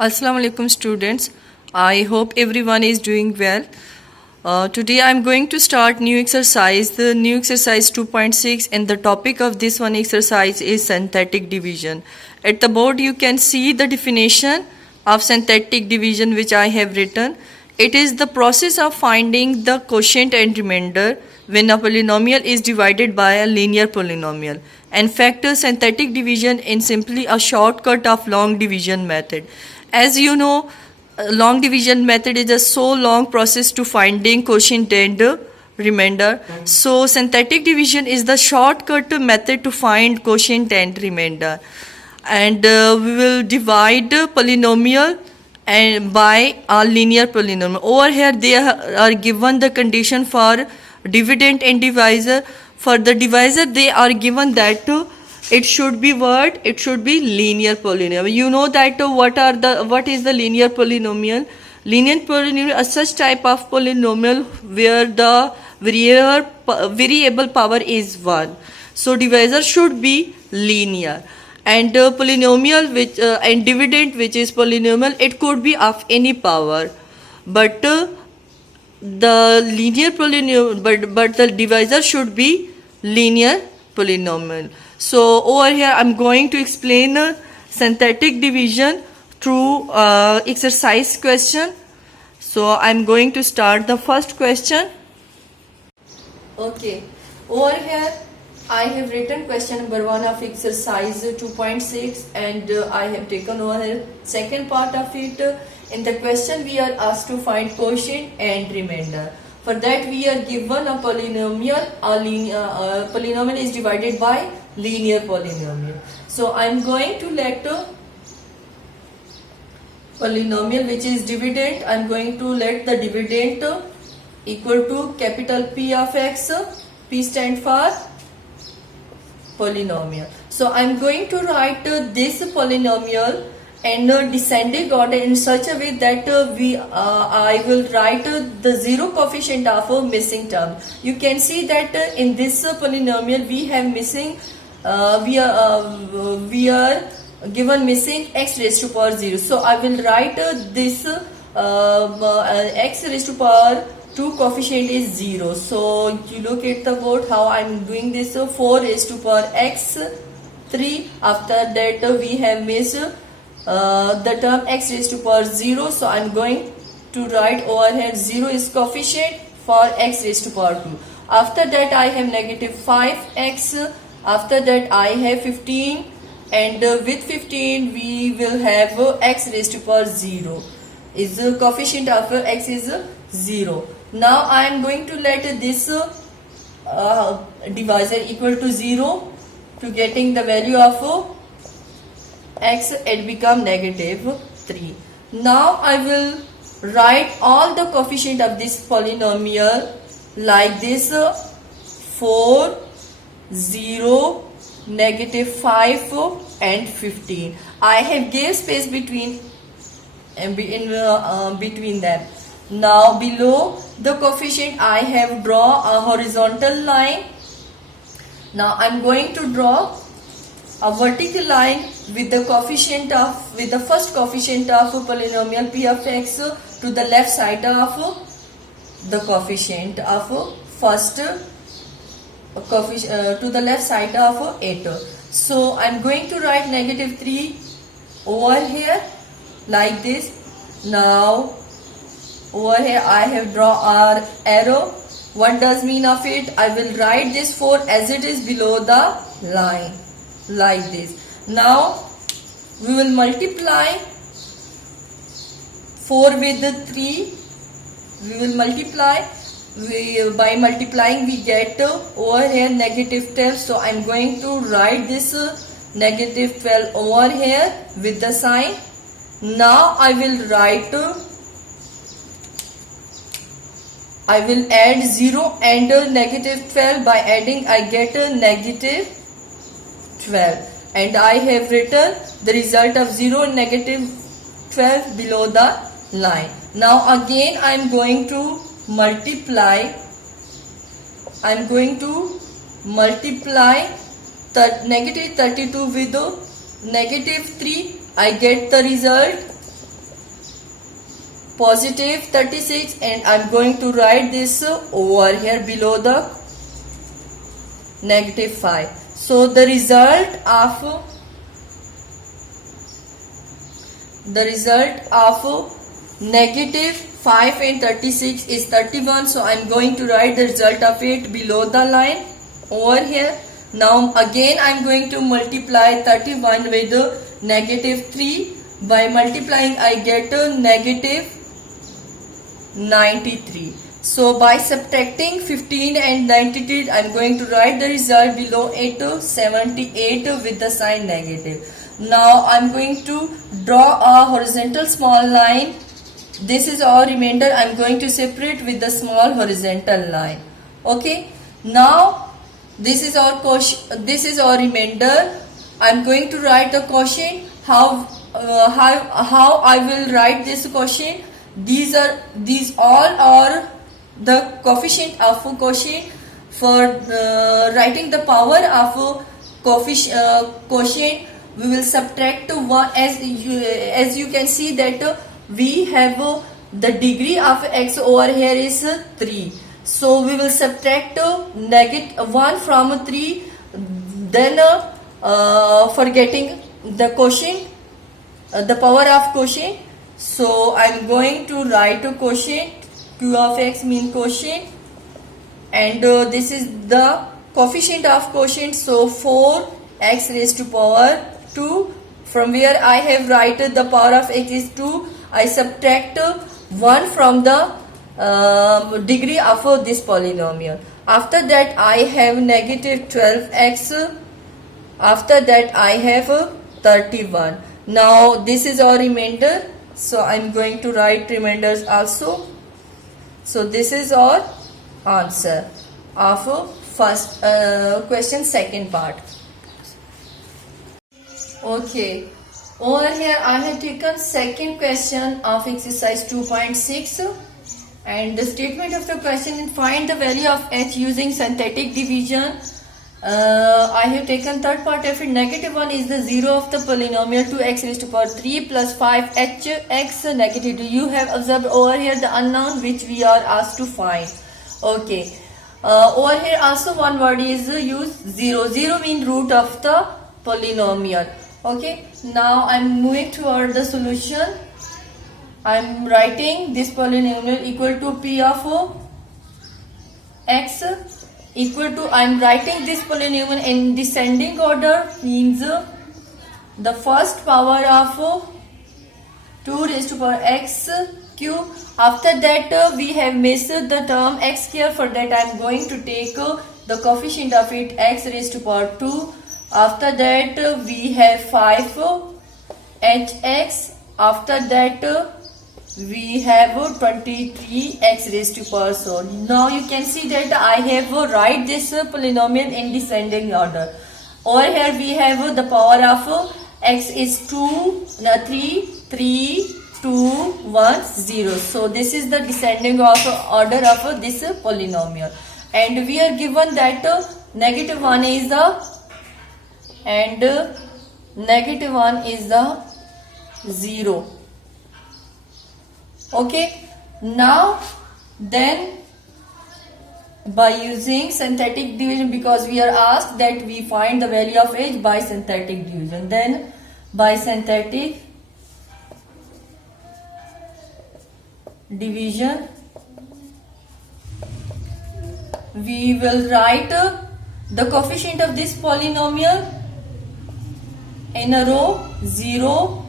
Assalamu alaikum students. I hope everyone is doing well. Today I am going to start new exercise, the new exercise 2.6, and the topic of this one exercise is synthetic division. At the board you can see the definition of synthetic division which I have written. It is the process of finding the quotient and remainder when a polynomial is divided by a linear polynomial. In fact, synthetic division is simply a shortcut of long division method. As you know, long division method is a so long process to finding quotient and remainder. So synthetic division is the shortcut method to find quotient and remainder. And we will divide polynomial and by a linear polynomial. Over here they are given the condition for dividend and divisor. For the divisor they are given that it should be what? It should be linear polynomial. You know that what is the linear polynomial? Linear polynomial is such type of polynomial where the variable power is 1. So divisor should be linear. And polynomial which and dividend which is polynomial, it could be of any power. But the linear polynomial, but the divisor should be linear polynomial. So over here I am going to explain synthetic division through exercise question. So I am going to start the first question. Okay, over here I have written question number 1 of exercise 2.6 and I have taken over here second part of it. In the question we are asked to find quotient and remainder. For that we are given a polynomial. A polynomial is divided by linear polynomial. So I am going to let polynomial which is dividend. I am going to let the dividend equal to capital P of x. P stand for polynomial. So I am going to write this polynomial and descending order in such a way that I will write the zero coefficient of a missing term. You can see that in this polynomial we have missing we are given missing x raised to power 0. So I will write this x raised to power 2 coefficient is 0. So you look at the board how I am doing this. 4 raised to power x 3. After that we have missed the term x raised to power 0. So I am going to write over here 0 is coefficient for x raised to power 2. After that I have negative 5x. After that I have 15, and with 15 we will have x raised to power 0. Is the coefficient of x is 0. Now I am going to let this divisor equal to 0 to getting the value of x, it become negative 3. Now I will write all the coefficient of this polynomial like this 4, 0, negative 5 and 15. I have gave space between between them. Now below the coefficient I have draw a horizontal line. Now I am going to draw a vertical line with the coefficient of the first coefficient of polynomial p of x to the left side of the coefficient of first coefficient to the left side of it. So I am going to write negative 3 over here like this. Now over here I have draw our arrow. What does mean of it? I will write this 4 as it is below the line like this. Now we will multiply 4 with the 3. We will multiply. By multiplying we get over here negative 12. So I am going to write this negative 12 over here with the sign. Now I will write I will add 0 and negative 12. By adding I get negative 12, and I have written the result of 0 and negative 12 below the line. Now again I am going to multiply. I am going to multiply negative 32 with negative 3. I get the result positive 36, and I'm going to write this over here below the negative 5. So the result of negative 5 and 36 is 31. So I'm going to write the result of it below the line over here. Now again I'm going to multiply 31 with negative 3. By multiplying I get negative 93. So by subtracting 15 and 93, I am going to write the result below it, 78 with the sign negative. Now I am going to draw a horizontal small line. This is our remainder. I am going to separate with the small horizontal line. Okay. Now this is our quotient. This is our remainder. I am going to write the quotient. How I will write this quotient? These all are the coefficient of quotient. For writing the power of quotient, we will subtract 1. As you can see that we have the degree of x over here is 3. So we will subtract negative 1 from 3. Then for getting the quotient, the power of quotient. So I am going to write a quotient. Q of x means quotient, and this is the coefficient of quotient. So 4x raised to power 2. From where I have written the power of x is 2, I subtract 1 from the degree of this polynomial. After that I have negative 12x. After that I have 31. Now this is our remainder. So I am going to write remainders also. So this is our answer of first question, second part. Okay. Over here I have taken second question of exercise 2.6, and the statement of the question is find the value of h using synthetic division. I have taken third part of it. Negative 1 is the 0 of the polynomial 2x raised to power 3 plus 5hx negative 2. You have observed over here the unknown which we are asked to find. Okay. Over here also one word is used, 0. 0 means root of the polynomial. Okay. Now I am moving toward the solution. I am writing this polynomial equal to p of x equal to, I am writing this polynomial in descending order, means the first power of 2 raised to power x cube. After that we have missed the term x here. For that I am going to take the coefficient of it, x raised to power 2. After that we have 5 hx. After that we have 23 x raised to power. So now you can see that I have write this polynomial in descending order. Over here we have the power of x is 2, 3, 3, 2, 1, 0. So this is the descending order of this polynomial, and we are given that negative 1 is the negative 1 is the 0. Okay. Now then by using synthetic division, because we are asked that we find the value of h by synthetic division, then by synthetic division we will write the coefficient of this polynomial in a row 0,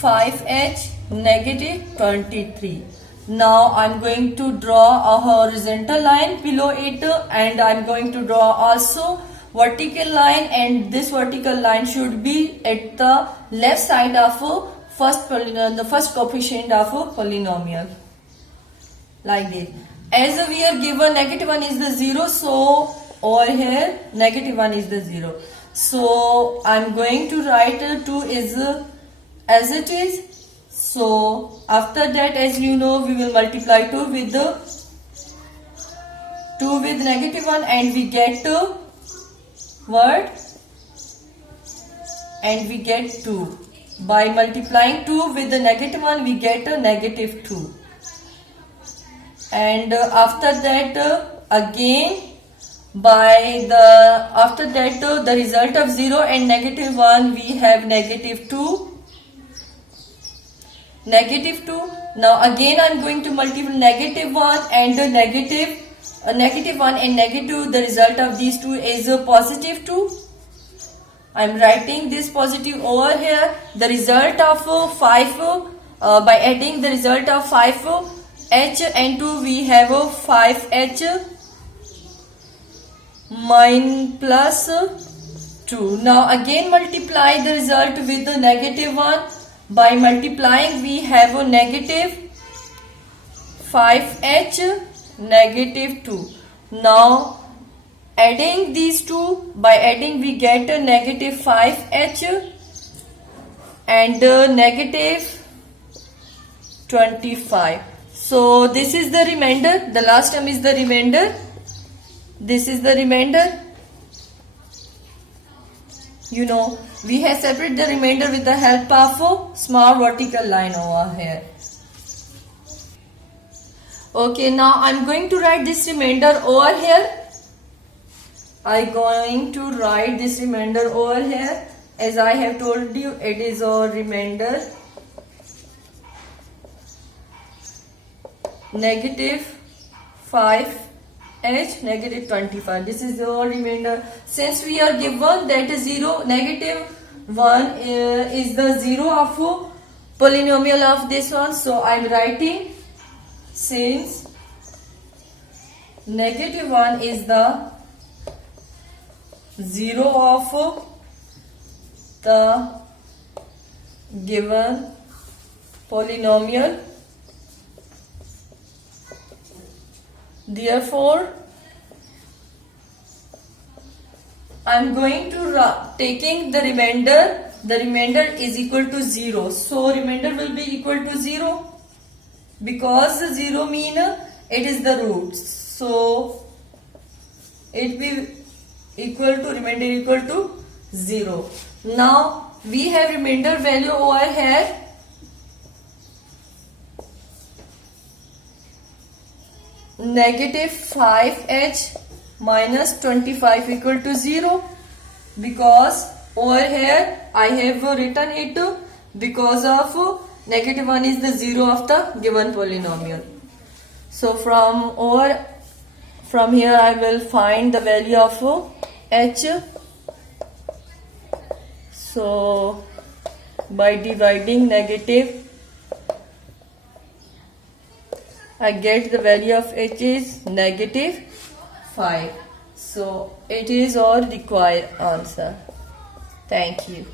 5h, negative 23. Now I am going to draw a horizontal line below it, and I am going to draw also vertical line, and this vertical line should be at the left side of first polynomial, the first coefficient of polynomial, like this. As we are given negative 1 is the 0, so over here negative 1 is the 0. So I am going to write 2 is as it is. So after that, as you know, we will multiply 2 with negative 1, and we get what? And we get 2. By multiplying 2 with the negative 1, we get a negative 2. And after that, again, after that, the result of 0 and negative 1, we have negative 2. Negative 2. Now again I am going to multiply negative 1 and negative 1 and negative 2. The result of these two is a positive 2. I am writing this positive over here. The result of 5, by adding the result of 5 h and 2, we have 5h plus 2. Now again multiply the result with the negative 1. By multiplying, we have a negative 5h negative 2. Now adding these two, by adding we get a negative 5h and negative 25. So this is the remainder. The last term is the remainder. This is the remainder. You know, we have separated the remainder with the help of a small vertical line over here. Okay, now I'm going to write this remainder over here. I'm going to write this remainder over here. As I have told you, it is a remainder. Negative 5h negative 25. This is the remainder. Since we are given that 0 negative 1 is the 0 of polynomial of this one, so I am writing, since negative 1 is the 0 of the given polynomial, therefore I am going to taking the remainder is equal to 0. So remainder will be equal to 0 because 0 mean it is the root. So it will equal to remainder equal to 0. Now we have remainder value over here. Negative 5h minus 25 equal to 0, because over here I have written it because of negative 1 is the 0 of the given polynomial. So from here I will find the value of h. So by dividing negative, I get the value of h is negative 5. So it is our required answer. Thank you.